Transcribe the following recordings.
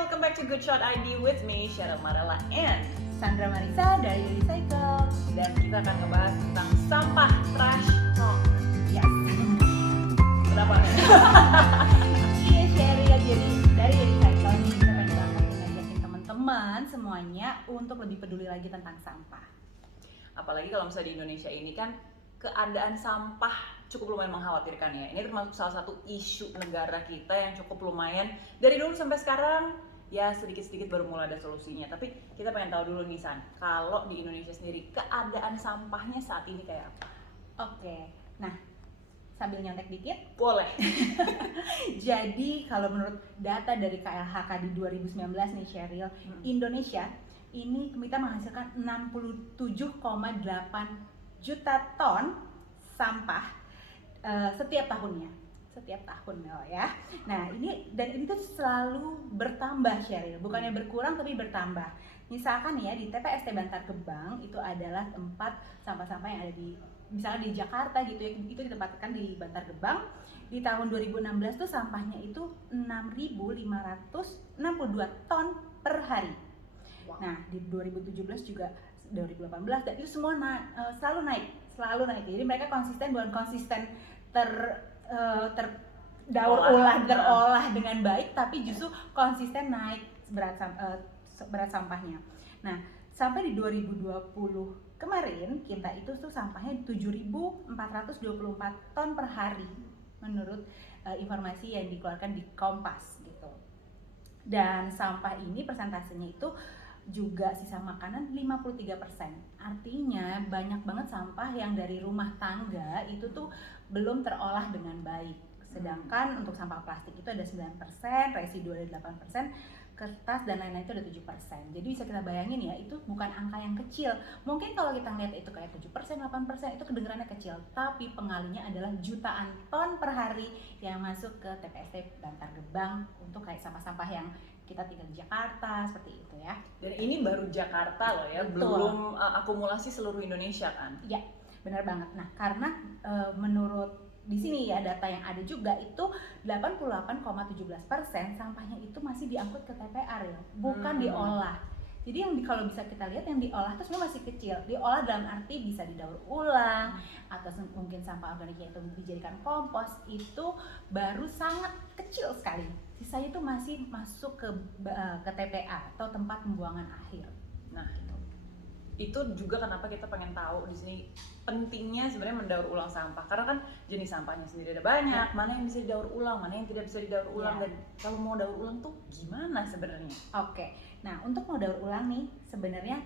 welcome back to Good Shot ID with me, Cheryl Marella and Sandra Marisa dari Recycle. dan kita akan ngebahas tentang sampah trash talk. Yes. Kenapa? Iya Cheryl, jadi dari Recycle nih kita pengen banget ngajakin teman-teman semuanya untuk lebih peduli lagi tentang sampah. Apalagi kalau misalnya di Indonesia ini kan keadaan sampah cukup lumayan mengkhawatirkan ya. Ini termasuk salah satu isu negara kita yang cukup lumayan dari dulu sampai sekarang ya sedikit-sedikit baru mulai ada solusinya. Tapi kita pengen tahu dulu nih San, kalau di Indonesia sendiri keadaan sampahnya saat ini kayak apa? Oke, nah sambil nyontek dikit. Boleh. Jadi kalau menurut data dari KLHK di 2019 nih Cheryl, Indonesia ini kita menghasilkan 67,8 juta ton sampah setiap tahun loh ya. Nah ini tuh selalu bertambah Cheryl, bukannya berkurang tapi bertambah. Misalkan ya di TPST Bantar Gebang itu adalah tempat sampah-sampah yang ada di misalnya di Jakarta gitu ya, itu ditempatkan di Bantar Gebang. Di tahun 2016 tuh sampahnya itu 6.562 ton per hari. Wow. Nah di 2017 juga 2018 dan itu semua selalu naik. Jadi mereka bukan konsisten terolah dengan baik, tapi justru konsisten naik berat sampahnya. Nah sampai di 2020 kemarin kita itu tuh sampahnya 7.424 ton per hari menurut informasi yang dikeluarkan di Kompas gitu. Dan sampah ini persentasenya itu juga sisa makanan 53%. Artinya banyak banget sampah yang dari rumah tangga itu tuh belum terolah dengan baik. Sedangkan untuk sampah plastik itu ada 9%, residu ada 8%, kertas dan lain-lain itu ada 7%. Jadi bisa kita bayangin ya, itu bukan angka yang kecil. Mungkin kalau kita ngeliat itu kayak 7%, 8% itu kedengarannya kecil, tapi pengalinya adalah jutaan ton per hari yang masuk ke TPST Bantar Gebang untuk kayak sampah-sampah yang kita tinggal di Jakarta seperti itu ya. Dan ini baru Jakarta loh ya, Betul. belum akumulasi seluruh Indonesia kan? Ya, benar banget. Nah, karena menurut di sini ya data yang ada juga itu 88,17% sampahnya itu masih diangkut ke TPR ya, bukan diolah. Jadi yang kalau bisa kita lihat yang diolah itu sebenarnya masih kecil. Diolah dalam arti bisa didaur ulang atau mungkin sampah organiknya itu dijadikan kompos, itu baru sangat kecil sekali. Sisanya itu masih masuk ke TPA atau tempat pembuangan akhir. Nah, itu juga kenapa kita pengen tahu di sini pentingnya sebenarnya mendaur ulang sampah, karena kan jenis sampahnya sendiri ada banyak, mana yang bisa didaur ulang, mana yang tidak bisa didaur ulang, dan kalau mau daur ulang tuh gimana sebenarnya? Oke, nah untuk mau daur ulang nih sebenarnya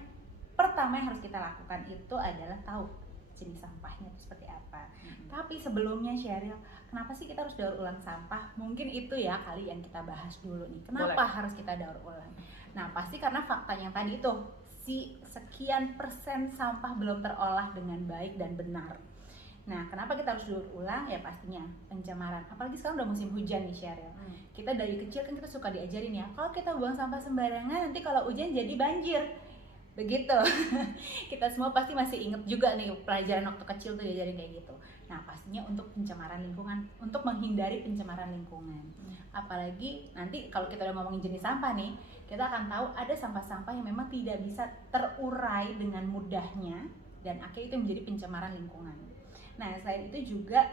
pertama yang harus kita lakukan itu adalah tahu jenis sampahnya itu seperti apa. Tapi sebelumnya Cheryl, kenapa sih kita harus daur ulang sampah? Mungkin itu ya kali yang kita bahas dulu nih. Kenapa harus kita daur ulang? Nah pasti karena faktanya yang tadi itu si sekian persen sampah belum terolah dengan baik dan benar. Nah, kenapa kita harus daur ulang? Ya pastinya pencemaran. Apalagi sekarang udah musim hujan nih Cheryl. Kita dari kecil kan kita suka diajarin ya, kalau kita buang sampah sembarangan nanti kalau hujan jadi banjir. Begitu. Kita semua pasti masih inget juga nih pelajaran waktu kecil tuh diajarin kayak gitu. Nah, pastinya untuk pencemaran lingkungan, untuk menghindari pencemaran lingkungan. Apalagi nanti kalau kita udah ngomongin jenis sampah nih, kita akan tahu ada sampah-sampah yang memang tidak bisa terurai dengan mudahnya dan akhirnya itu menjadi pencemaran lingkungan. Nah, selain itu juga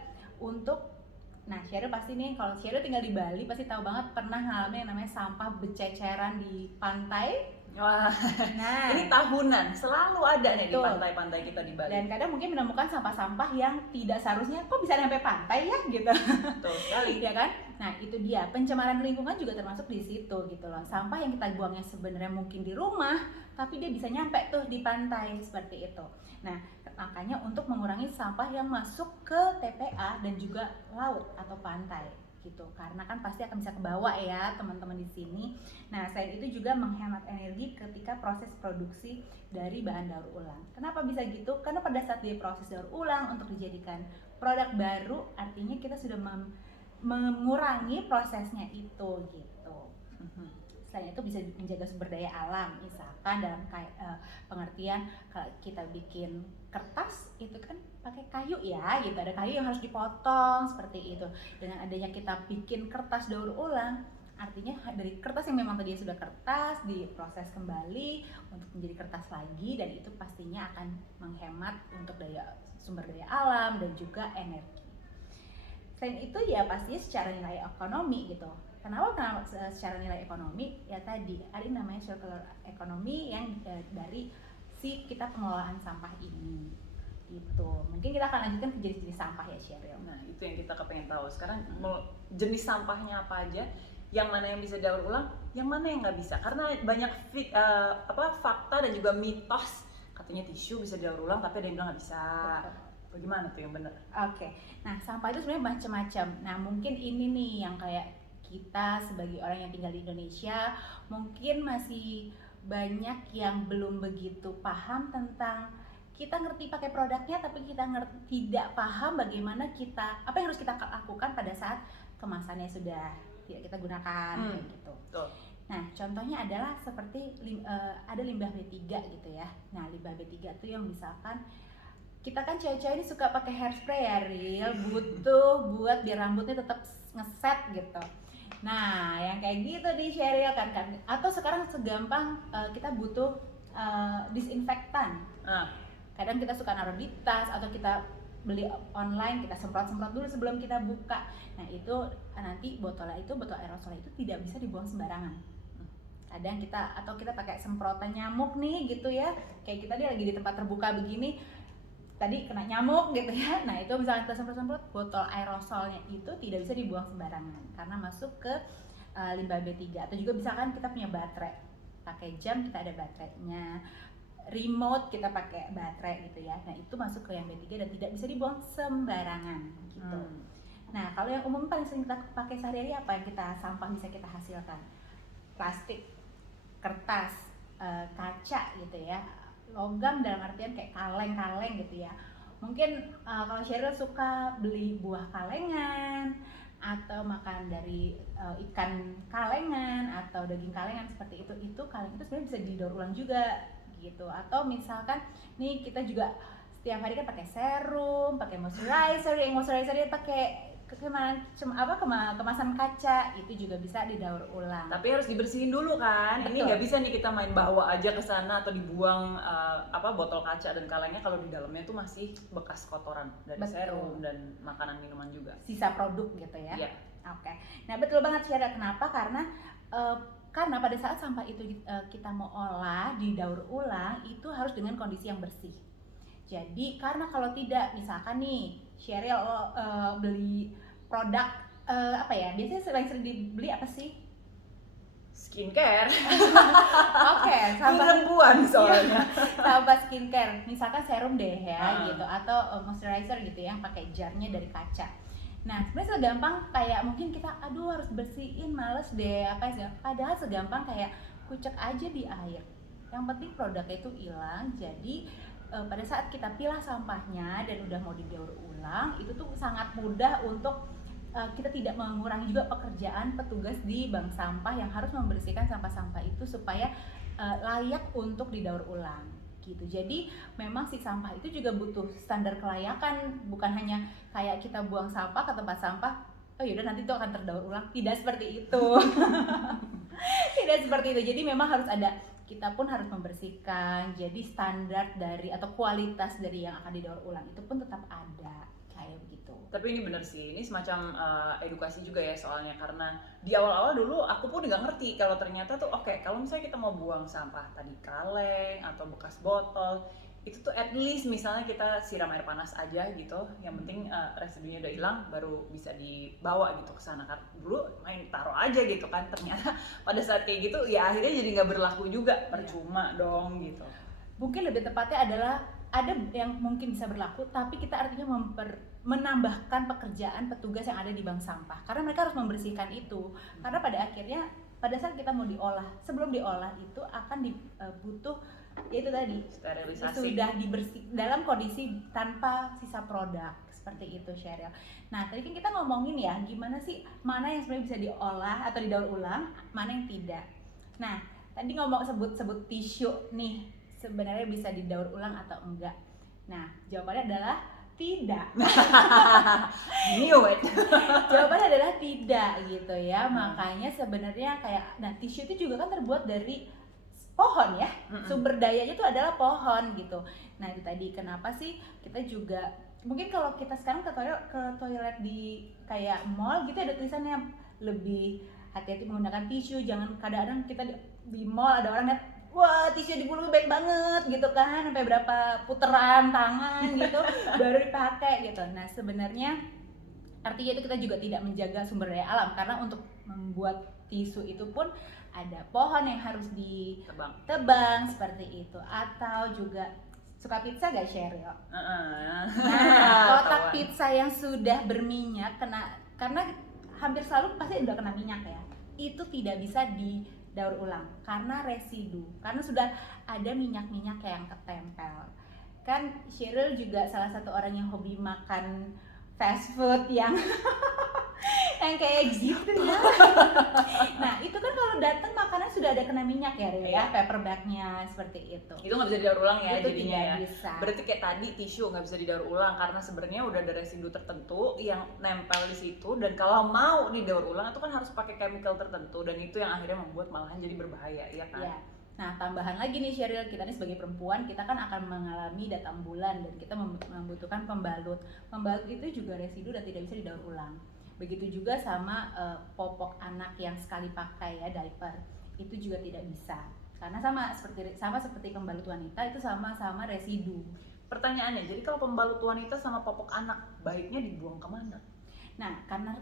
Cheryl pasti nih, kalau Cheryl tinggal di Bali pasti tahu banget pernah ngalamin yang namanya sampah bececeran di pantai. Wah, nah ini tahunan selalu ada nih di pantai-pantai kita di Bali. Dan kadang mungkin menemukan sampah-sampah yang tidak seharusnya kok bisa sampai pantai ya gitu. Betul sekali. Ya kan? Nah itu dia, pencemaran lingkungan juga termasuk di situ gitu loh. Sampah yang kita buangnya sebenarnya mungkin di rumah, tapi dia bisa nyampe tuh di pantai seperti itu. Nah makanya untuk mengurangi sampah yang masuk ke TPA dan juga laut atau pantai gitu, karena kan pasti akan bisa kebawa ya teman-teman di sini. Nah selain itu juga menghemat energi ketika proses produksi dari bahan daur ulang. Kenapa bisa gitu? Karena pada saat dia proses daur ulang untuk dijadikan produk baru, artinya kita sudah mengurangi prosesnya itu gitu. Selain itu bisa menjaga sumber daya alam, misalkan dalam pengertian kalau kita bikin kertas itu kan pakai kayu ya gitu, ada kayu yang harus dipotong seperti itu. Dengan adanya kita bikin kertas daur ulang, Artinya dari kertas yang memang tadinya sudah kertas diproses kembali untuk menjadi kertas lagi, dan itu pastinya akan menghemat untuk sumber daya alam dan juga energi. Selain itu ya pastinya secara nilai ekonomi gitu. Kenapa secara nilai ekonomi? Ya tadi ada yang namanya circular economy yang dari si kita pengelolaan sampah ini gitu. Mungkin kita akan lanjutkan ke jenis-jenis sampah ya, Sheryl. Nah itu yang kita kepengen tahu sekarang, jenis sampahnya apa aja, yang mana yang bisa daur ulang, yang mana yang nggak bisa. Karena banyak fakta dan juga mitos, katanya tisu bisa daur ulang tapi ada yang bilang nggak bisa. Bagaimana tuh yang benar? Oke, nah sampah itu sebenarnya macam-macam. Nah mungkin ini nih yang kayak kita sebagai orang yang tinggal di Indonesia mungkin masih banyak yang belum begitu paham tentang, kita ngerti pakai produknya tapi kita tidak paham bagaimana apa yang harus kita lakukan pada saat kemasannya sudah tidak kita gunakan gitu. Tuh. Nah contohnya adalah seperti ada limbah B3 gitu ya. Nah limbah B3 itu yang misalkan kita kan cewek-cewek ini suka pakai hairspray ya, Ril, butuh buat biar rambutnya tetap ngeset gitu. Nah, yang kayak gitu di Sheryl kan, atau sekarang segampang kita butuh disinfektan. Kadang kita suka naruh di tas atau kita beli online, kita semprot-semprot dulu sebelum kita buka. Nah, itu nanti botol aerosol itu tidak bisa dibuang sembarangan. Kadang kita pakai semprotan nyamuk nih gitu ya. Kayak kita lagi di tempat terbuka begini, tadi kena nyamuk gitu ya. Nah itu misalnya kita semprot-semprot, botol aerosolnya itu tidak bisa dibuang sembarangan karena masuk ke limbah B3. Atau juga misalkan kita punya baterai, pakai jam kita ada baterainya, remote kita pakai baterai gitu ya. Nah itu masuk ke yang B3 dan tidak bisa dibuang sembarangan gitu. Nah kalau yang umum paling sering kita pakai sehari-hari apa yang sampah bisa kita hasilkan? Plastik, kertas, kaca gitu ya, logam dalam artian kayak kaleng-kaleng gitu ya. Mungkin kalau Sheryl suka beli buah kalengan atau makan dari ikan kalengan atau daging kalengan seperti itu kaleng itu sebenarnya bisa didaur ulang juga gitu. Atau misalkan nih kita juga setiap hari kan pakai serum, pakai moisturizer, yang moisturizer pakai kemasan kaca, itu juga bisa didaur ulang. Tapi harus dibersihin dulu kan. Betul. Ini nggak bisa nih kita main bawa aja ke sana atau dibuang botol kaca dan kalengnya kalau di dalamnya tuh masih bekas kotoran dari serum dan makanan minuman juga. Sisa produk gitu ya. Iya. Oke. Nah betul banget Sheryl. Kenapa? Karena pada saat sampah itu kita mau olah, didaur ulang itu harus dengan kondisi yang bersih. Jadi karena kalau tidak, misalkan nih Sheryl beli produk biasanya sering dibeli apa sih? Skincare. Oke, sampah perempuan soalnya. Sampah skincare, misalkan serum deh ya gitu, atau moisturizer gitu yang pakai jarnya dari kaca. Nah sebenarnya segampang kayak mungkin kita harus bersihin, males deh padahal segampang kayak kucek aja di air. Yang penting produknya itu hilang. Jadi pada saat kita pilah sampahnya dan udah mau didaur ulang, itu tuh sangat mudah untuk kita tidak mengurangi juga pekerjaan petugas di bank sampah yang harus membersihkan sampah-sampah itu supaya layak untuk didaur ulang gitu. Jadi memang si sampah itu juga butuh standar kelayakan, bukan hanya kayak kita buang sampah ke tempat sampah, oh yaudah nanti itu akan terdaur ulang. Tidak seperti itu. Tidak seperti itu. Jadi memang harus kita pun harus membersihkan. Jadi standar dari atau kualitas dari yang akan didaur ulang itu pun tetap ada kayak begitu. Tapi ini bener sih, ini semacam edukasi juga ya soalnya, karena di awal-awal dulu aku pun nggak ngerti kalau ternyata tuh kalau misalnya kita mau buang sampah tadi kaleng atau bekas botol, itu tuh at least misalnya kita siram air panas aja gitu, yang penting residunya udah hilang baru bisa dibawa gitu ke sana. Kan dulu main taruh aja gitu kan, ternyata pada saat kayak gitu ya akhirnya jadi nggak berlaku juga, percuma dong gitu. Mungkin lebih tepatnya adalah ada yang mungkin bisa berlaku, tapi kita artinya menambahkan pekerjaan petugas yang ada di bank sampah, karena mereka harus membersihkan itu. Karena pada akhirnya pada saat kita mau diolah, sebelum diolah itu akan butuh yaitu tadi sterilisasi, sudah dibersih dalam kondisi tanpa sisa produk seperti itu, Sheryl. Nah tadi kan kita ngomongin ya gimana sih mana yang sebenarnya bisa diolah atau didaur ulang, mana yang tidak. Nah tadi sebut tisu nih, sebenarnya bisa didaur ulang atau enggak. Nah jawabannya adalah tidak. Knew it. Jawabannya adalah tidak gitu ya. Makanya sebenarnya kayak, nah tisu itu juga kan terbuat dari pohon ya. Sumber dayanya itu adalah pohon gitu. Nah itu tadi kenapa sih kita juga mungkin kalau kita sekarang ke toilet di kayak mall gitu ada tulisannya lebih hati-hati menggunakan tisu, jangan kadang-kadang kita di mall ada orang lihat wah tisu dibulung baik banget gitu kan, sampai berapa puteran tangan gitu baru dipakai gitu. Nah sebenarnya artinya itu kita juga tidak menjaga sumber daya alam, karena untuk membuat tisu itu pun ada pohon yang harus ditebang seperti itu. Atau juga suka pizza gak Sheryl? Nah kotak pizza yang sudah berminyak karena hampir selalu pasti udah kena minyak ya, itu tidak bisa didaur ulang karena residu, karena sudah ada minyak-minyak yang ketempel. Kan Sheryl juga salah satu orang yang hobi makan fast food yang yang kayak gitu ya. Nah itu kan kalau datang makanan sudah ada kena minyak ya, Ril, ya, paper bagnya seperti itu. Itu nggak bisa didaur ulang ya, itu jadinya ya. Bisa. Berarti kayak tadi tisu nggak bisa didaur ulang karena sebenarnya udah ada residu tertentu yang nempel di situ, dan kalau mau didaur ulang itu kan harus pakai chemical tertentu, dan itu yang akhirnya membuat malahan jadi berbahaya, ya kan? Ya. Nah tambahan lagi nih Sheryl, kita nih sebagai perempuan kita kan akan mengalami datang bulan dan kita membutuhkan pembalut. Pembalut itu juga residu dan tidak bisa didaur ulang. Begitu juga sama popok anak yang sekali pakai ya, diaper, itu juga tidak bisa karena sama seperti pembalut wanita, itu sama-sama residu. Pertanyaannya, jadi kalau pembalut wanita sama popok anak baiknya dibuang kemana? Nah karena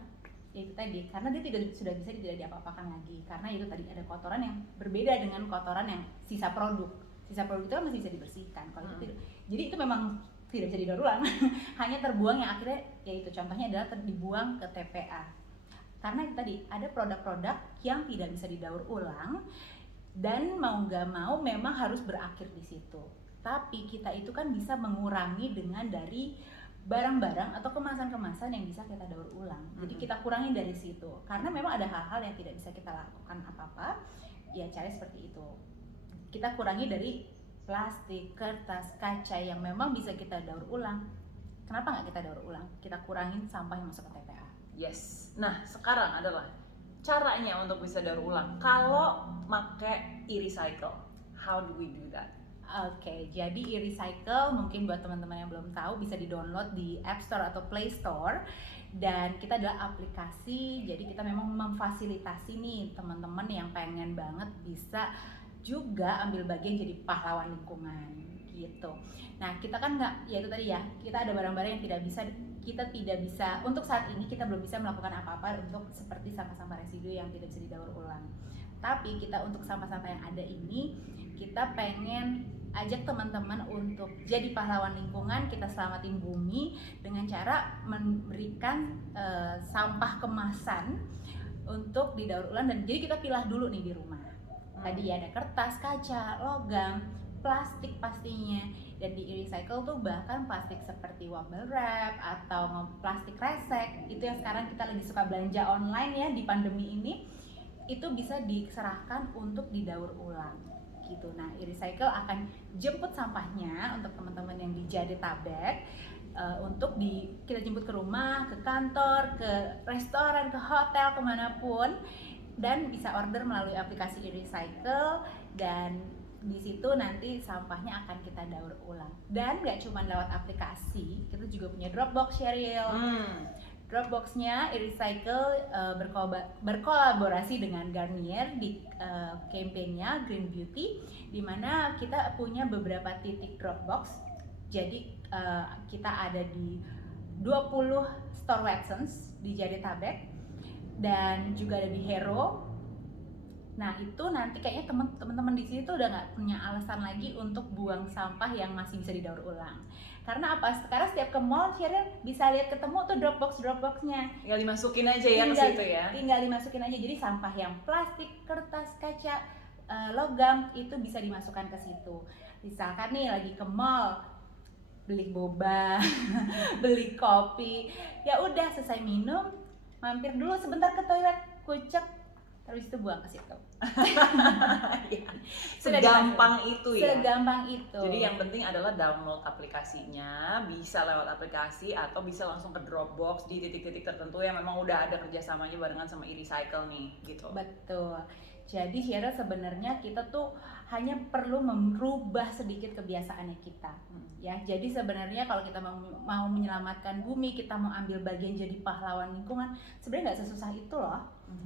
itu tadi, karena dia sudah tidak diapa-apakan lagi, karena itu tadi ada kotoran yang berbeda dengan kotoran yang sisa produk itu kan masih bisa dibersihkan. Kalau itu jadi itu memang tidak bisa didaur ulang hanya terbuang yang akhirnya yaitu contohnya adalah dibuang ke TPA. Karena itu tadi ada produk-produk yang tidak bisa didaur ulang dan mau nggak mau memang harus berakhir di situ. Tapi kita itu kan bisa mengurangi dengan dari barang-barang atau kemasan-kemasan yang bisa kita daur ulang. Jadi kita kurangi dari situ. Karena memang ada hal-hal yang tidak bisa kita lakukan apa-apa, ya cara seperti itu. Kita kurangi dari plastik, kertas, kaca yang memang bisa kita daur ulang. Kenapa nggak kita daur ulang? Kita kurangin sampah yang masuk ke TPA. Yes. Nah, sekarang adalah caranya untuk bisa daur ulang. Kalau pakai e-recycle, how do we do that? Oke, jadi e-recycle mungkin buat teman-teman yang belum tahu bisa di-download di App Store atau Play Store. Dan kita adalah aplikasi, jadi kita memang memfasilitasi nih teman-teman yang pengen banget bisa juga ambil bagian jadi pahlawan lingkungan gitu. Nah kita kan nggak, ya itu tadi ya, kita ada barang-barang yang kita tidak bisa untuk saat ini kita belum bisa melakukan apa-apa untuk seperti sampah-sampah residu yang tidak bisa didaur ulang. Tapi kita untuk sampah-sampah yang ada ini kita pengen ajak teman-teman untuk jadi pahlawan lingkungan, kita selamatin bumi dengan cara memberikan sampah kemasan untuk didaur ulang. Dan jadi kita pilah dulu nih di rumah. Tadi ada kertas, kaca, logam, plastik pastinya. Dan di e-recycle tuh bahkan plastik seperti bubble wrap atau plastik resek, itu yang sekarang kita lagi suka belanja online ya di pandemi ini, itu bisa diserahkan untuk didaur ulang gitu. Nah e-recycle akan jemput sampahnya untuk teman-teman yang di Jadetabek, untuk kita jemput ke rumah, ke kantor, ke restoran, ke hotel, kemanapun. Dan bisa order melalui aplikasi e-recycle, dan di situ nanti sampahnya akan kita daur ulang. Dan nggak cuma lewat aplikasi, kita juga punya Dropbox, Sheryl. Dropbox-nya e-recycle berkolaborasi dengan Garnier di campaign-nya Green Beauty, di mana kita punya beberapa titik Dropbox. Jadi kita ada di 20 store Watsons di Jadetabek dan juga ada di Hero. Nah itu nanti kayaknya teman-teman di sini tuh udah nggak punya alasan lagi untuk buang sampah yang masih bisa didaur ulang. Karena apa? Sekarang setiap ke mall, Sheryl bisa lihat ketemu tuh Dropbox-nya. Tinggal dimasukin aja ya ke situ ya. Tinggal dimasukin aja. Jadi sampah yang plastik, kertas, kaca, logam itu bisa dimasukkan ke situ. Misalkan nih lagi ke mall, beli boba, beli kopi, ya udah selesai minum, mampir dulu sebentar ke toilet, kucek, terus itu buang ke situ. segampang itu ya. Segampang itu. Jadi yang penting adalah download aplikasinya, bisa lewat aplikasi atau bisa langsung ke Dropbox di titik-titik tertentu yang memang udah ada kerjasamanya barengan sama e-recycle nih, gitu. Betul. Jadi Sheryl sebenarnya kita tuh hanya perlu merubah sedikit kebiasaannya kita. Ya, jadi sebenarnya kalau kita mau menyelamatkan bumi, kita mau ambil bagian jadi pahlawan lingkungan, sebenarnya nggak sesusah itu loh.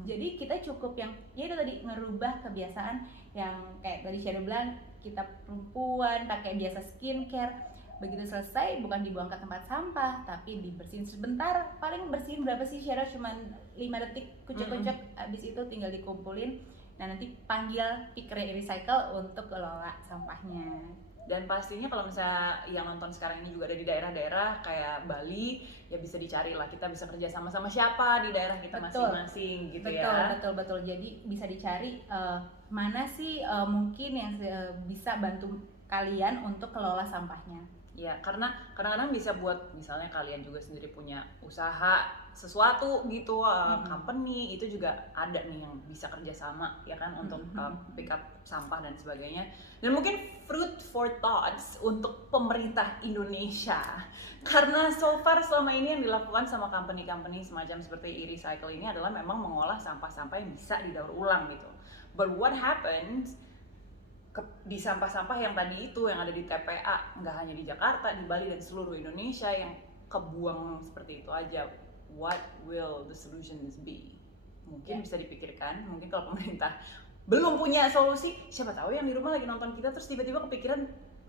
Jadi kita cukup yang ya itu tadi ngerubah kebiasaan yang kayak tadi Sheryl bilang, kita perempuan pakai biasa skincare, begitu selesai bukan dibuang ke tempat sampah tapi dibersihin sebentar. Paling bersihin berapa sih Sheryl? Cuman 5 detik, kucek-kucek, habis itu tinggal dikumpulin. Nah nanti panggil picker recycle untuk kelola sampahnya. Dan pastinya kalau misalnya yang nonton sekarang ini juga ada di daerah-daerah kayak Bali, ya bisa dicari lah, kita bisa kerja sama siapa di daerah kita masing-masing gitu. Betul. Jadi bisa dicari mana sih mungkin yang bisa bantu kalian untuk kelola sampahnya. Ya, karena kadang-kadang bisa buat misalnya kalian juga sendiri punya usaha sesuatu gitu, company itu juga ada nih yang bisa kerjasama ya kan untuk pick up sampah dan sebagainya. Dan mungkin fruit for thoughts untuk pemerintah Indonesia, karena so far selama ini yang dilakukan sama company-company semacam seperti e-recycle ini adalah memang mengolah sampah-sampah yang bisa didaur ulang gitu. But what happens di sampah-sampah yang tadi itu yang ada di TPA, nggak hanya di Jakarta, di Bali dan seluruh Indonesia yang kebuang seperti itu aja. What will the solutions be? Mungkin bisa dipikirkan, mungkin kalau pemerintah belum punya solusi, siapa tahu yang di rumah lagi nonton kita terus tiba-tiba kepikiran,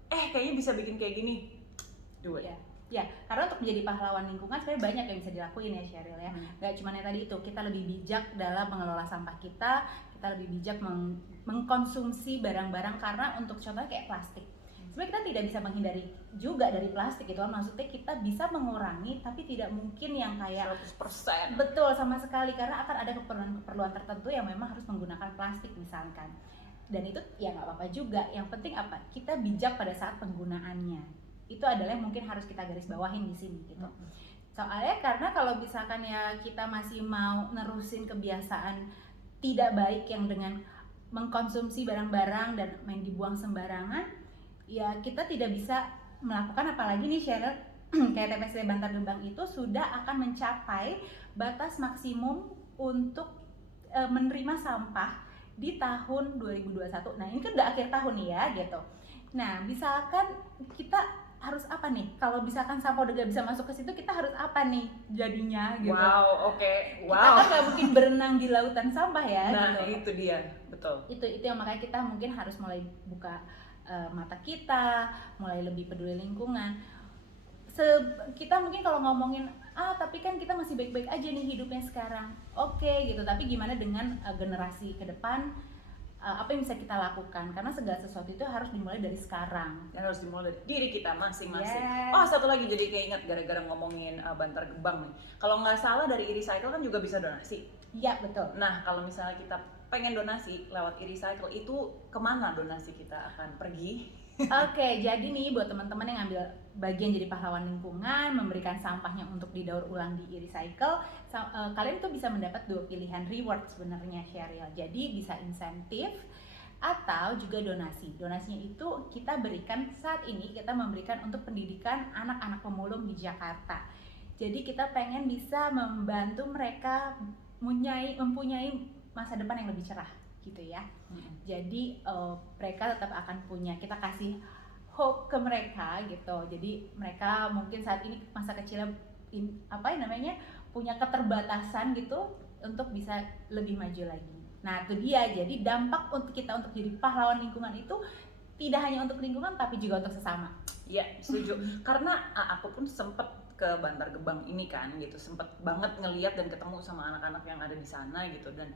kayaknya bisa bikin kayak gini, do it. Ya, karena untuk menjadi pahlawan lingkungan sebenarnya banyak yang bisa dilakuin ya Sheryl ya. Gak cuma yang tadi itu, kita lebih bijak dalam mengelola sampah kita lebih bijak mengkonsumsi barang-barang, karena untuk contohnya kayak plastik. Sebenarnya kita tidak bisa menghindari juga dari plastik gitu, maksudnya kita bisa mengurangi tapi tidak mungkin yang kayak 100%. Betul, sama sekali, karena akan ada keperluan tertentu yang memang harus menggunakan plastik misalkan. Dan itu ya nggak apa-apa juga, yang penting apa? Kita bijak pada saat penggunaannya. Itu adalah yang mungkin harus kita garis bawahin di sini gitu. Soalnya karena kalau misalkan ya kita masih mau nerusin kebiasaan tidak baik yang dengan mengkonsumsi barang-barang dan main dibuang sembarangan, ya kita tidak bisa melakukan, apalagi nih Sheryl kayak TPST Bantar Gebang itu sudah akan mencapai batas maksimum untuk menerima sampah di tahun 2021. Nah ini kan udah akhir tahun nih ya gitu. Nah misalkan kita harus apa nih? Kalau misalkan sampah udah gak bisa masuk ke situ, kita harus apa nih jadinya gitu? Wow. Kita kan gak mungkin berenang di lautan sampah ya. Nah gitu. itu dia, betul. Itu yang makanya kita mungkin harus mulai buka mata kita, mulai lebih peduli lingkungan. Kita mungkin kalau ngomongin tapi kan kita masih baik-baik aja nih hidupnya sekarang. Oke gitu, tapi gimana dengan generasi ke depan? Apa yang bisa kita lakukan, karena segala sesuatu itu harus dimulai dari sekarang dan harus dimulai dari diri kita masing-masing. Yes. Satu lagi jadi keinget gara-gara ngomongin Bantar Gebang nih, kalau nggak salah dari e-recycle kan juga bisa donasi. Iya betul. Nah kalau misalnya kita pengen donasi lewat e-recycle, itu kemana donasi kita akan pergi? Oke, jadi nih buat teman-teman yang ngambil bagian jadi pahlawan lingkungan, memberikan sampahnya untuk didaur ulang di e-recycle, kalian tuh bisa mendapat 2 pilihan reward sebenarnya Sheryl. Jadi bisa insentif atau juga donasi. Donasinya itu kita berikan saat ini, kita memberikan untuk pendidikan anak-anak pemulung di Jakarta. Jadi kita pengen bisa membantu mereka mempunyai masa depan yang lebih cerah gitu ya. Jadi mereka tetap akan punya, kita kasih hope ke mereka gitu. Jadi mereka mungkin saat ini masa kecilnya punya keterbatasan gitu untuk bisa lebih maju lagi. Nah itu dia, jadi dampak untuk kita untuk jadi pahlawan lingkungan itu tidak hanya untuk lingkungan tapi juga untuk sesama. Ya setuju. Karena aku pun sempet ke Bantar Gebang ini kan gitu, sempet banget ngeliat dan ketemu sama anak-anak yang ada di sana gitu, dan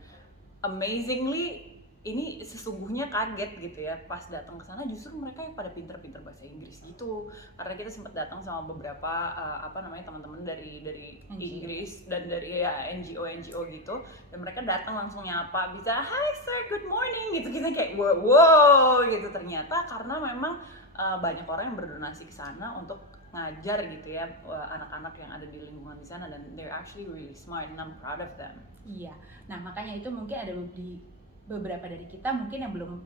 amazingly ini sesungguhnya kaget gitu ya pas datang ke sana, justru mereka yang pada pinter-pinter bahasa Inggris gitu, karena kita sempat datang sama beberapa teman-teman dari Inggris dan dari NGO gitu, dan mereka datang langsung nyapa, bisa hi sir good morning gitu, kita kayak wow gitu. Ternyata karena memang banyak orang yang berdonasi ke sana untuk ngajar gitu ya anak-anak yang ada di lingkungan di sana, dan they're actually really smart and I'm proud of them. Iya, nah makanya itu mungkin ada di beberapa dari kita mungkin yang belum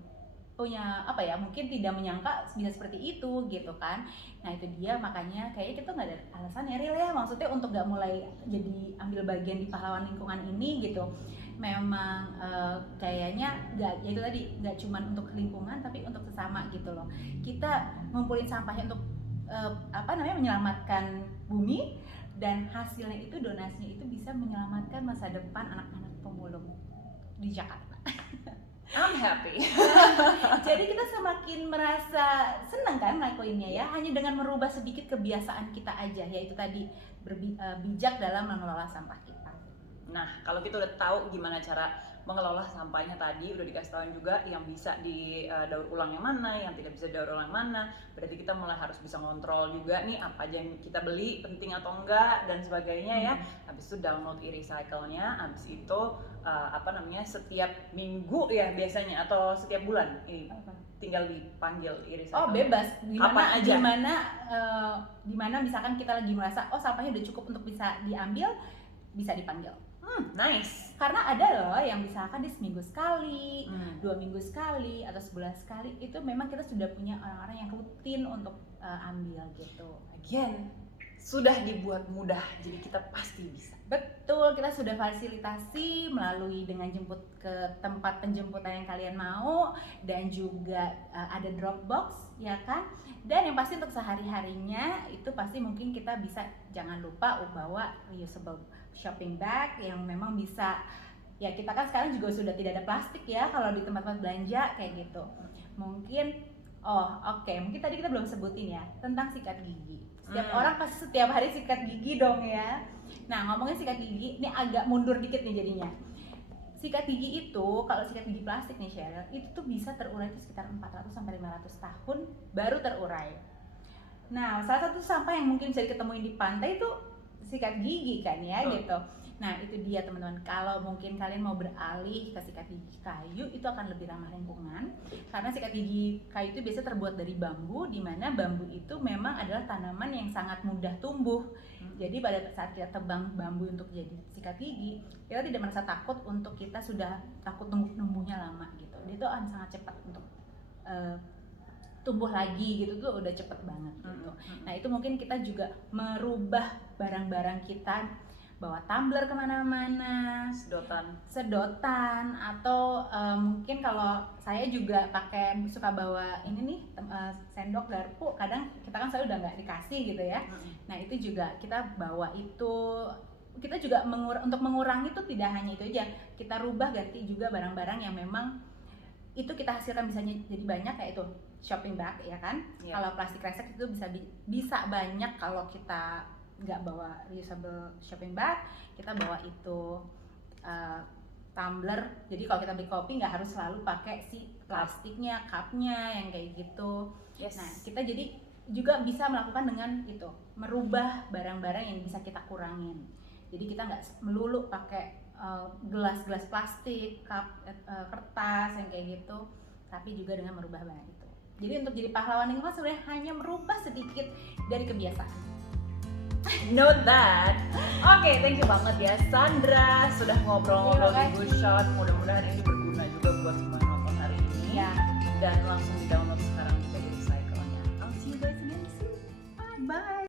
punya apa ya, mungkin tidak menyangka bisa seperti itu gitu kan. Nah itu dia, makanya kayaknya kita nggak ada alasan ya Ril ya, maksudnya untuk nggak mulai jadi ambil bagian di pahlawan lingkungan ini gitu. Memang kayaknya nggak, ya itu tadi, nggak cuma untuk lingkungan tapi untuk sesama gitu loh. Kita ngumpulin sampahnya untuk menyelamatkan bumi, dan hasilnya itu, donasinya itu bisa menyelamatkan masa depan anak-anak pemulung di Jakarta. I'm happy. Jadi kita semakin merasa senang kan ngelakuinnya ya, hanya dengan merubah sedikit kebiasaan kita aja, yaitu tadi bijak dalam mengelola sampah kita. Nah, kalau kita udah tahu gimana cara mengelola sampahnya tadi, udah dikasih tahu juga yang bisa didaur ulang yang mana, yang tidak bisa didaur ulang yang mana. Berarti kita mulai harus bisa ngontrol juga nih apa aja yang kita beli, penting atau enggak dan sebagainya ya. Habis itu download e-recycle-nya, habis itu setiap minggu ya biasanya atau setiap bulan ini tinggal dipanggil e-recycle. Oh bebas, Kapan dimana misalkan kita lagi merasa sampahnya udah cukup untuk bisa diambil, bisa dipanggil. Nice. Karena ada loh yang misalkan di seminggu sekali, 2 minggu sekali, atau sebulan sekali, itu memang kita sudah punya orang-orang yang rutin untuk ambil gitu. Again, sudah dibuat mudah, jadi kita pasti bisa. Betul, kita sudah fasilitasi melalui dengan jemput ke tempat penjemputan yang kalian mau, dan juga ada drop box ya kan. Dan yang pasti untuk sehari-harinya itu pasti mungkin kita bisa, jangan lupa bawa reusable shopping bag yang memang bisa, ya kita kan sekarang juga sudah tidak ada plastik ya kalau di tempat-tempat belanja kayak gitu. Mungkin mungkin tadi kita belum sebutin ya tentang sikat gigi. Setiap orang pasti setiap hari sikat gigi dong ya. Nah, ngomongin sikat gigi, ini agak mundur dikit nih jadinya. Sikat gigi itu, kalau sikat gigi plastik nih Cheryl, itu tuh bisa terurai itu sekitar 400-500 tahun baru terurai. Nah, salah satu sampah yang mungkin bisa diketemuin di pantai itu sikat gigi kan ya gitu. Nah itu dia teman-teman, kalau mungkin kalian mau beralih ke sikat gigi kayu, itu akan lebih ramah lingkungan. Karena sikat gigi kayu itu biasa terbuat dari bambu, di mana bambu itu memang adalah tanaman yang sangat mudah tumbuh. Jadi pada saat kita tebang bambu untuk jadi sikat gigi, kita tidak merasa takut untuk kita sudah takut tumbuhnya lama gitu. Dia itu akan sangat cepat untuk tumbuh lagi gitu, tuh udah cepet banget gitu. Nah itu mungkin kita juga merubah barang-barang kita, bawa tumbler kemana-mana, sedotan, atau mungkin kalau saya juga suka bawa ini nih sendok garpu, kadang kita kan selalu udah nggak dikasih gitu ya. Nah itu juga kita bawa itu, kita juga untuk mengurangi itu tidak hanya itu aja, kita rubah ganti juga barang-barang yang memang itu kita hasilkan bisa jadi banyak, kayak itu shopping bag ya kan. Kalau plastik kresek itu bisa banyak kalau kita nggak bawa reusable shopping bag, kita bawa itu tumbler. Jadi kalau kita beli kopi nggak harus selalu pakai si plastiknya, cupnya yang kayak gitu. Nah kita jadi juga bisa melakukan dengan itu, merubah barang-barang yang bisa kita kurangin. Jadi kita nggak melulu pakai gelas-gelas plastik, cup, kertas yang kayak gitu, tapi juga dengan merubah barang itu. Jadi untuk jadi pahlawan lingkungan sebenarnya hanya merubah sedikit dari kebiasaan. Note that. Oke, thank you banget ya Sandra sudah ngobrol-ngobrol di Good Shot. Mudah-mudahan ini berguna juga buat semua yang nonton hari ini. Dan langsung di download